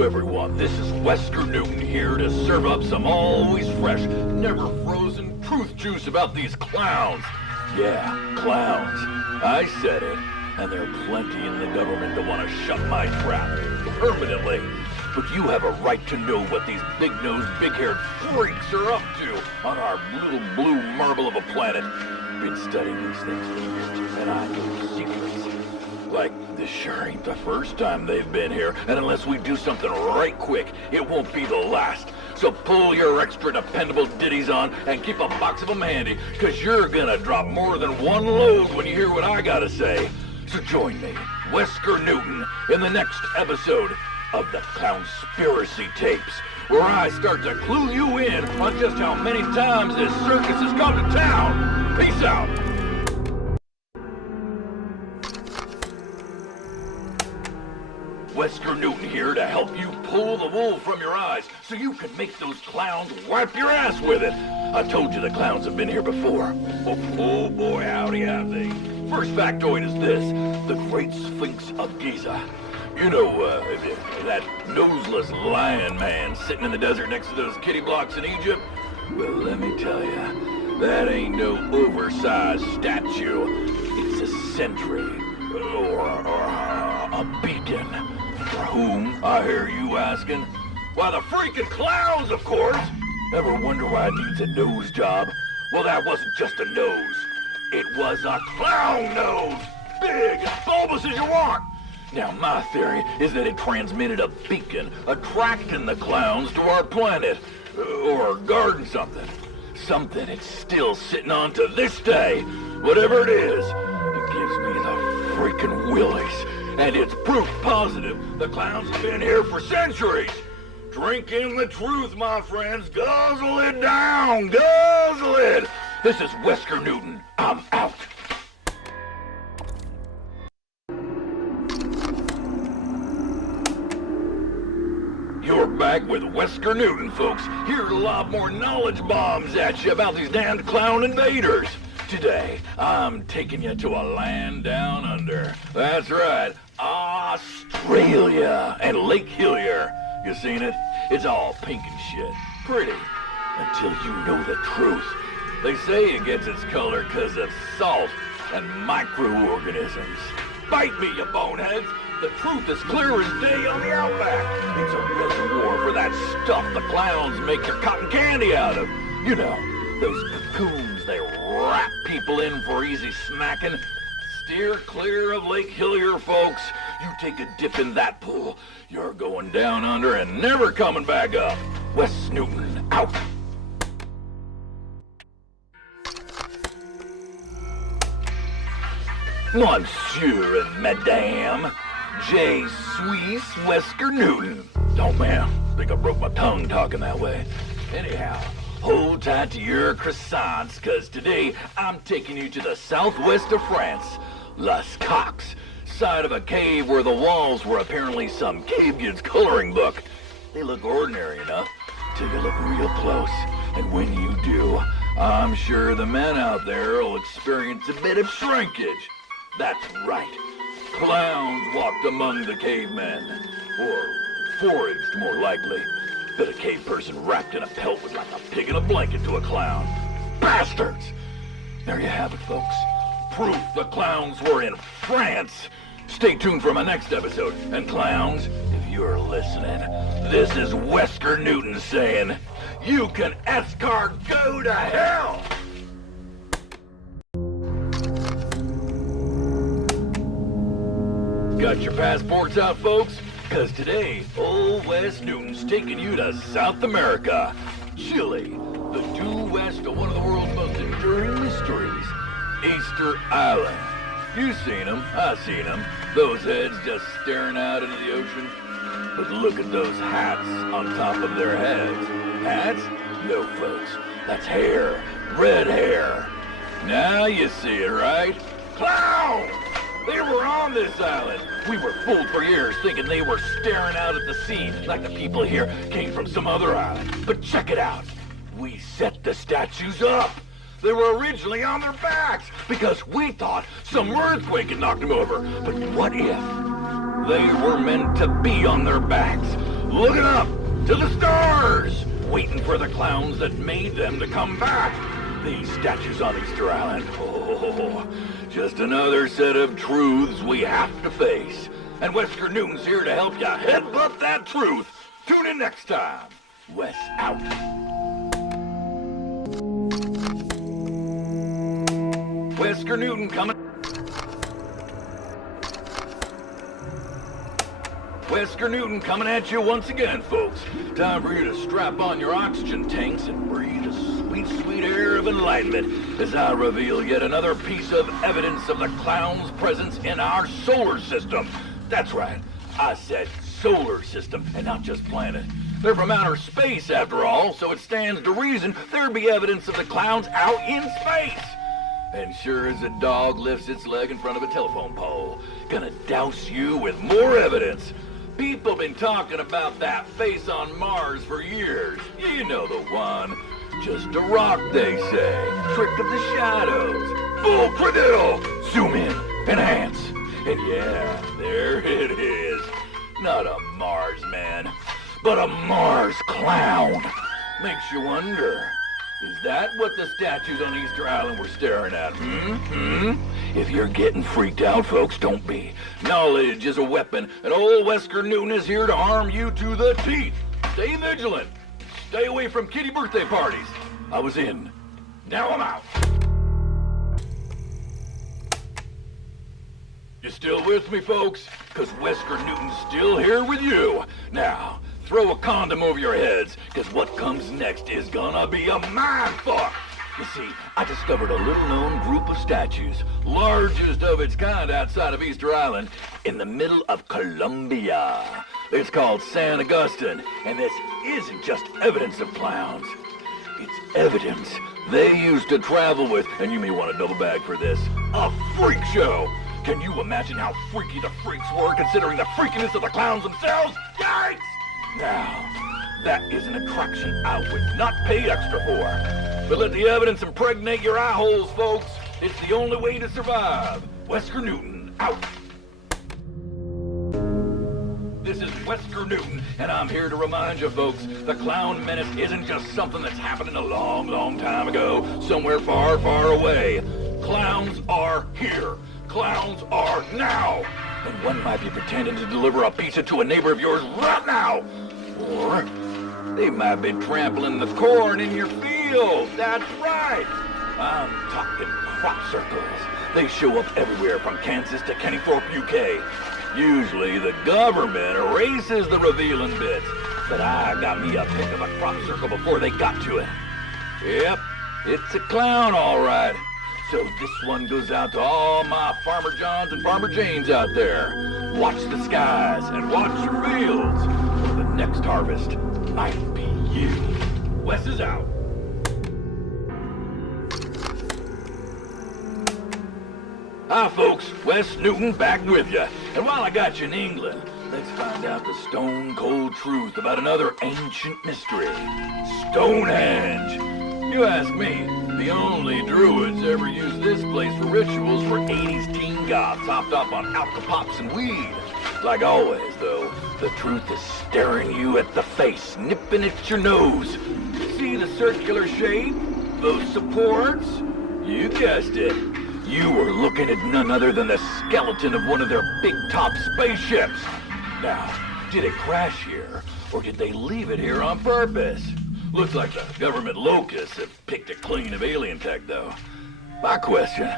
Hello everyone, this is Wesker Newton here to serve up some always fresh, never frozen truth juice about these clowns. Yeah, clowns. I said it, and there are plenty in the government that want to shut my trap permanently. But you have a right to know what these big-nosed, big-haired freaks are up to on our little blue marble of a planet. Been studying these things for years, and I know secrets. Like, this sure ain't the first time they've been here, and unless we do something right quick, it won't be the last. So pull your extra dependable ditties on and keep a box of them handy, cause you're gonna drop more than one load when you hear what I gotta say. So join me, Wesker Newton, in the next episode of the Klownspiracy tapes, where I start to clue you in on just how many times this circus has come to town. Peace out. Wesker Newton here to help you pull the wool from your eyes so you can make those clowns wipe your ass with it. I told you the clowns have been here before. Oh boy, howdy have they. First factoid is this: the Great Sphinx of Giza. You know, that noseless lion man sitting in the desert next to those kitty blocks in Egypt? Well, let me tell you, that ain't no oversized statue. It's a sentry, or a beacon. For whom, I hear you asking? Why, the freaking clowns, of course! Ever wonder why it needs a nose job? Well, that wasn't just a nose. It was a clown nose! Big, bulbous as you want! Now, my theory is that it transmitted a beacon, attracting the clowns to our planet. Or guarding something. Something it's still sitting on to this day. Whatever it is, it gives me the freaking willies. And it's proof positive the clowns have been here for centuries. Drink in the truth, my friends. Guzzle it down. Guzzle it. This is Wesker Newton. I'm out. You're back with Wesker Newton, folks. Here to lob more knowledge bombs at you about these damned clown invaders. Today, I'm taking you to a land down under. That's right, Australia and Lake Hillier. You seen it? It's all pink and shit. Pretty. Until you know the truth. They say it gets its color because of salt and microorganisms. Bite me, you boneheads. The truth is clear as day on the outback. It's a reservoir for that stuff the clowns make your cotton candy out of. You know, those cocoons they wrap people in for easy smacking. Steer clear of Lake Hillier, folks. You take a dip in that pool, you're going down under and never coming back up. Wes Newton, out. Monsieur and Madame, J. Swiss Wesker Newton. Oh man, I think I broke my tongue talking that way. Anyhow, hold tight to your croissants, cause today I'm taking you to the southwest of France, Las Coques, side of a cave where the walls were apparently some cave kid's coloring book. They look ordinary enough till you look real close, and when you do, I'm sure the men out there will experience a bit of shrinkage. That's right. Clowns walked among the cavemen. Or foraged, more likely. But a cave person wrapped in a pelt was like a pig in a blanket to a clown. Bastards! There you have it, folks. Proof the clowns were in France. Stay tuned for my next episode. And clowns, if you're listening, this is Wesker Newton saying, you can escort go to hell! Got your passports out, folks? Cause today, old Wes Newton's taking you to South America. Chile, the due west of one of the world's most enduring mysteries, Easter Island. You seen them, I seen them. Those heads just staring out into the ocean. But look at those hats on top of their heads. Hats? No, folks. That's hair. Red hair. Now you see it, right? Clowns! They were on this island. We were fooled for years thinking they were staring out at the sea like the people here came from some other island. But check it out. We set the statues up. They were originally on their backs because we thought some earthquake had knocked them over. But what if they were meant to be on their backs? looking up to the stars, waiting for the clowns that made them to come back. These statues on Easter Island. Oh, just another set of truths we have to face. And Wesker Newton's here to help you headbutt that truth. Tune in next time. Wes out. Wesker Newton coming. Wesker Newton coming at you once again, folks. Time for you to strap on your oxygen tanks and breathe a sweet, sweet air of enlightenment as I reveal yet another piece of evidence of the clown's presence in our solar system. That's right, I said solar system and not just planet. They're from outer space, after all, so it stands to reason there'd be evidence of the clowns out in space. And sure as a dog lifts its leg in front of a telephone pole, gonna douse you with more evidence. People been talking about that face on Mars for years. You know the one. Just a rock, they say. Trick of the shadows. Full credit. Zoom in. Enhance. And yeah, there it is. Not a Mars man, but a Mars clown. Makes you wonder, is that what the statues on Easter Island were staring at? If you're getting freaked out, folks, don't be. Knowledge is a weapon, and old Wesker Newton is here to arm you to the teeth. Stay vigilant. Stay away from kiddie birthday parties. I was in. Now I'm out. You still with me, folks? Because Wesker Newton's still here with you. Now, throw a condom over your heads, because what comes next is gonna be a mindfuck. You see, I discovered a little-known group of statues, largest of its kind outside of Easter Island, in the middle of Colombia. It's called San Augustine, and this isn't just evidence of clowns. It's evidence they used to travel with, and you may want to double bag for this, a freak show. Can you imagine how freaky the freaks were, considering the freakiness of the clowns themselves? Yikes! Now, that is an attraction I would not pay extra for. But let the evidence impregnate your eye holes, folks. It's the only way to survive. Wesker Newton, out. This is Wesker Newton, and I'm here to remind you, folks, the clown menace isn't just something that's happened a long, long time ago, somewhere far, far away. Clowns are here. Clowns are now. And one might be pretending to deliver a pizza to a neighbor of yours right now. Or they might be trampling the corn in your field. That's right. I'm talking crop circles. They show up everywhere from Kansas to Kennythorpe, UK. Usually the government erases the revealing bits, but I got me a pic of a crop circle before they got to it. Yep, it's a clown, all right. So this one goes out to all my Farmer Johns and Farmer Janes out there. Watch the skies and watch your fields, or the next harvest might be you. Wes is out. Hi folks, Wes Newton back with you. And while I got you in England, let's find out the stone-cold truth about another ancient mystery. Stonehenge. You ask me, the only druids ever used this place for rituals were 80s teen goths hopped up on alka-pops and weed. Like always, though, the truth is staring you at the face, nipping at your nose. See the circular shape? Those supports? You guessed it. You were looking at none other than the skeleton of one of their big-top spaceships. Now, did it crash here, or did they leave it here on purpose? Looks like the government locusts have picked it clean of alien tech, though. My question,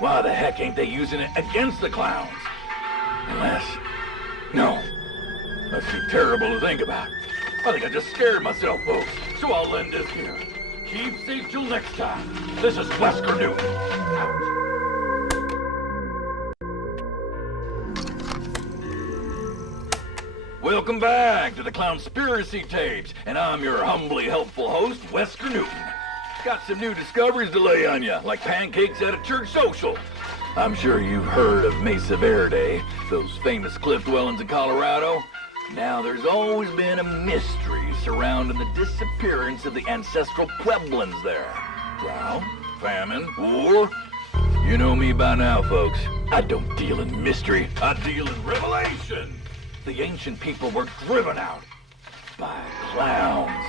why the heck ain't they using it against the clowns? Unless... no. That's too terrible to think about. I think I just scared myself, folks, so I'll end this here. Keep safe till next time. This is Wesker Newton. Out. Welcome back to the Klownspiracy tapes, and I'm your humbly helpful host, Wesker Newton. Got some new discoveries to lay on you, like pancakes at a church social. I'm sure you've heard of Mesa Verde, those famous cliff dwellings in Colorado. Now, there's always been a mystery surrounding the disappearance of the ancestral Pueblans there. Drought, famine, war. You know me by now, folks. I don't deal in mystery. I deal in revelation. The ancient people were driven out, by clowns.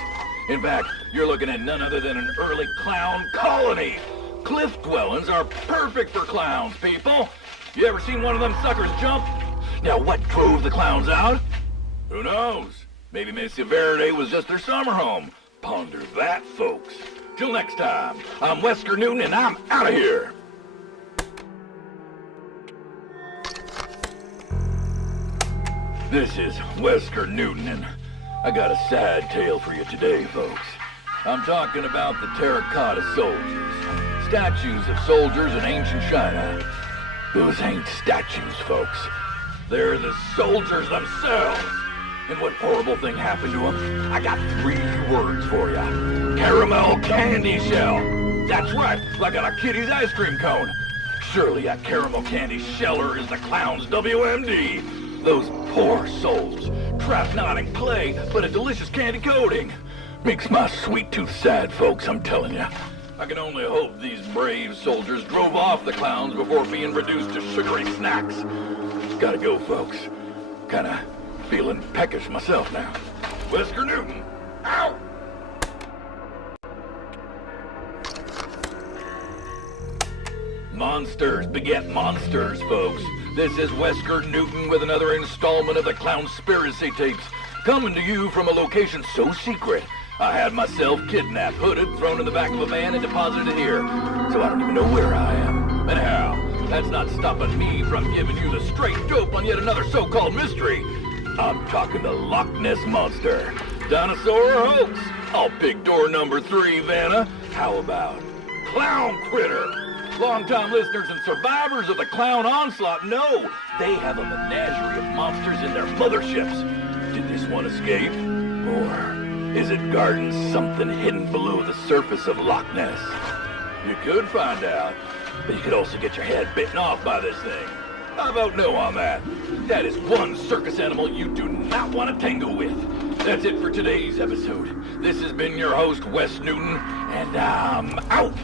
In fact, you're looking at none other than an early clown colony. Cliff dwellings are perfect for clowns, people. You ever seen one of them suckers jump? Now, what drove the clowns out? Who knows? Maybe Mesa Verde was just their summer home. Ponder that, folks. Till next time, I'm Wesker Newton, and I'm out of here. This is Wesker Newton, and I got a sad tale for you today, folks. I'm talking about the terracotta soldiers. Statues of soldiers in ancient China. Those ain't statues, folks. They're the soldiers themselves. And what horrible thing happened to them? I got 3 words for you. Caramel candy shell. That's right, like on a kiddy's ice cream cone. Surely a caramel candy sheller is the clown's WMD. Those poor souls, trapped not in clay, but a delicious candy coating. Makes my sweet tooth sad, folks, I'm telling you. I can only hope these brave soldiers drove off the clowns before being reduced to sugary snacks. Gotta go, folks. Kinda feeling peckish myself now. Wesker Newton, out! Monsters beget monsters, folks. This is Wesker Newton with another installment of the Klownspiracy tapes, coming to you from a location so secret, I had myself kidnapped, hooded, thrown in the back of a van, and deposited here. So I don't even know where I am. Anyhow, that's not stopping me from giving you the straight dope on yet another so-called mystery. I'm talking the Loch Ness Monster. Dinosaur or hoax? I'll pick door number 3, Vanna. How about Clown Critter? Long-time listeners and survivors of the clown onslaught know they have a menagerie of monsters in their motherships. Did this one escape? Or is it guarding something hidden below the surface of Loch Ness? You could find out, but you could also get your head bitten off by this thing. I vote no on that. That is one circus animal you do not want to tangle with. That's it for today's episode. This has been your host, Wes Newton, and I'm out!